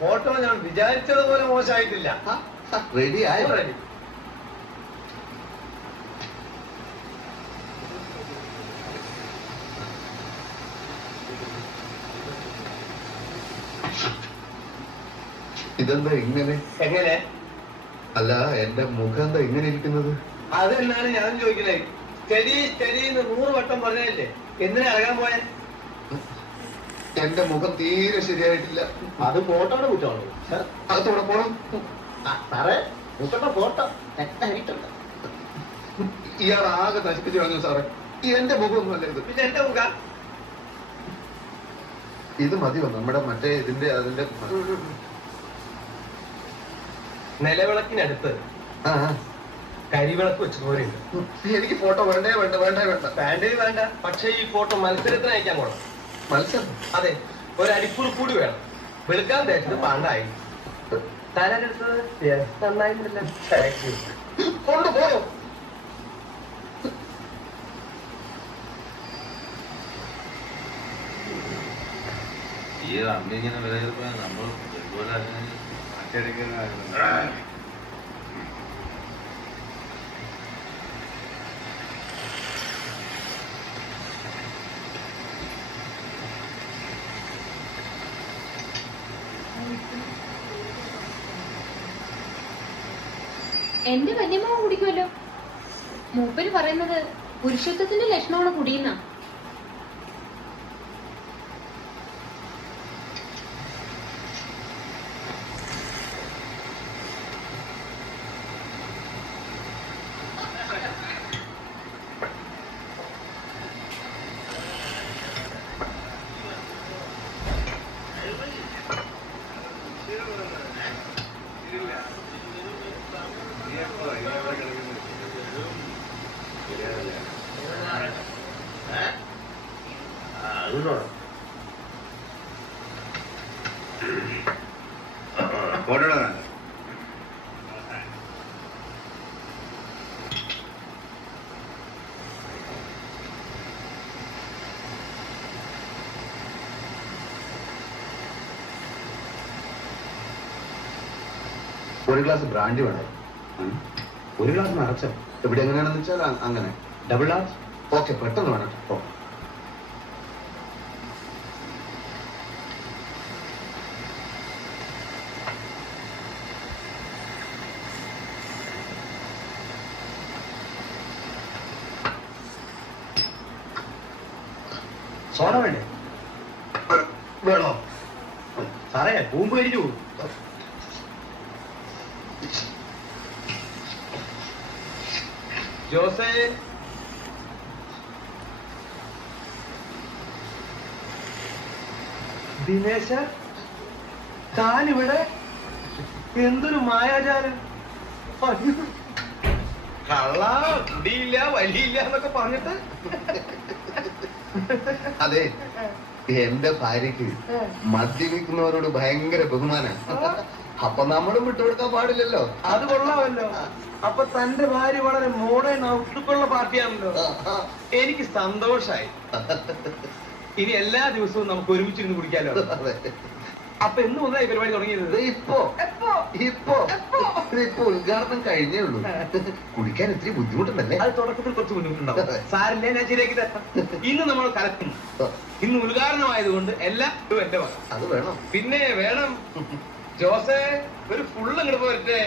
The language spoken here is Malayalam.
ഫോട്ടോ ഞാൻ വിചാരിച്ചതുപോലെ മോശമായിട്ടില്ല. റെഡി ആയോ? റെഡി. ഇതെന്താ ഇങ്ങനെ? എങ്ങനെ? അല്ല, എന്റെ മുഖം എന്താ ഇങ്ങനെ ഇരിക്കുന്നത്? അത് എന്നാണ് ഞാൻ ചോദിക്കുന്നത്. സ്റ്റഡി സ്റ്റഡി എന്ന് 100 വട്ടം പറഞ്ഞല്ലേ, എന്തിനാ ഇറങ്ങാൻ പോയെ? എന്റെ മുഖം തീരെ ശരിയായിട്ടില്ല. അത് ഫോട്ടോയുടെ കുറ്റമാണോ? അതോടെ പോണം. സാറേ, മുഖത്തെ ഫോട്ടോ തെറ്റായിട്ടുണ്ട്. ഇയാൾ ആകെ നശിപ്പിച്ചു കളഞ്ഞു സാറേ. എന്റെ മുഖമൊന്നുമല്ല ഇത്. പിന്നെ എന്റെ മുഖം ഇത് മതിയോ? നമ്മുടെ മറ്റേ അതിന്റെ നിലവിളക്കിനടുത്ത് കരിവിളക്ക് വെച്ച് പോരുണ്ട്. എനിക്ക് ഫോട്ടോ വേണ്ടേ വേണ്ട വേണ്ട വേണ്ട. പാൻഡിൽ വേണ്ട, പക്ഷേ ഈ ഫോട്ടോ മത്സരത്തിന് അയക്കാൻ കൊള്ളാം. മത്സരം? അതെ, ഒരു അരിപ്പൂർ കൂടി വേണം. വെളുക്കാൻ തേച്ചത് പാണ്ടായി. തലടുത്തത് നന്നായിരുന്നില്ല. കൊണ്ടുപോയോ? ഈ അമ്മിങ്ങനെ വിലയിരുത്താൻ നമ്മൾ ഇതുപോലെ മാറ്റിയെടുക്കുന്ന എന്റെ വല്യമ്മ കുടിക്കുമല്ലോ. മൂപ്പര് പറയുന്നത് പുരുഷത്വത്തിന്റെ ലക്ഷണമാണ് കുടിയുന്ന. ഒരു ഗ്ലാസ് ബ്രാൻഡി വേണം. ഒരു ഗ്ലാസ് നിറച്ചോ? ഇവിടെ എങ്ങനെയാണെന്ന് വെച്ചാൽ അങ്ങനെ. Double glass? ഓക്കെ, പെട്ടെന്ന് വേണം. ഓ, സോഡ വേണ്ടേ? വേണോ? സാറേ, കൂമ്പ് കരിഞ്ഞു. ജോസേ, ദിനേശ, താനിവിടെ? എന്തൊരു മായാജാലം! കള്ള, കുടിയില്ല, വലിയില്ല എന്നൊക്കെ പറഞ്ഞിട്ട്. അതെ, എന്റെ ഭാര്യക്ക് മദ്യപിക്കുന്നവരോട് ഭയങ്കര ബഹുമാനാണ്. അപ്പൊ നമ്മളും വിട്ടുകൊടുക്കാൻ പാടില്ലല്ലോ. അത് കൊള്ളാമല്ലോ. അപ്പൊ തന്റെ ഭാര്യ വളരെ മോഡേൺ ഔട്ട്ലുക്കുള്ള പാർട്ടിയാണല്ലോ. എനിക്ക് സന്തോഷായി. ഇനി എല്ലാ ദിവസവും നമുക്ക് ഒരുമിച്ചിരുന്ന് കുടിക്കാലോ. അപ്പൊ എന്ന് മുതലായി പരിപാടി തുടങ്ങിയത്? ഇപ്പൊ ഉദ്ഘാടനം കഴിഞ്ഞേ ഉള്ളൂ. കുടിക്കാൻ ഇത്തിരി ബുദ്ധിമുട്ടുണ്ടല്ലേ? അത് തുടക്കത്തിൽ കുറച്ച് ബുദ്ധിമുട്ടുണ്ടാവും. സാറില്ലേ, ഞാൻ ശരിയാക്കി തരാം. ഇന്ന് നമ്മൾ കലക്കും. ഇന്ന് ഉദ്ഘാടനമായതുകൊണ്ട് എല്ലാം എന്റെ വക. അത് വേണം. പിന്നെ വേണം. ജോസേ, ഒരു ഫുള്ള് ഇങ്ങോട്ട് പോരട്ടെ.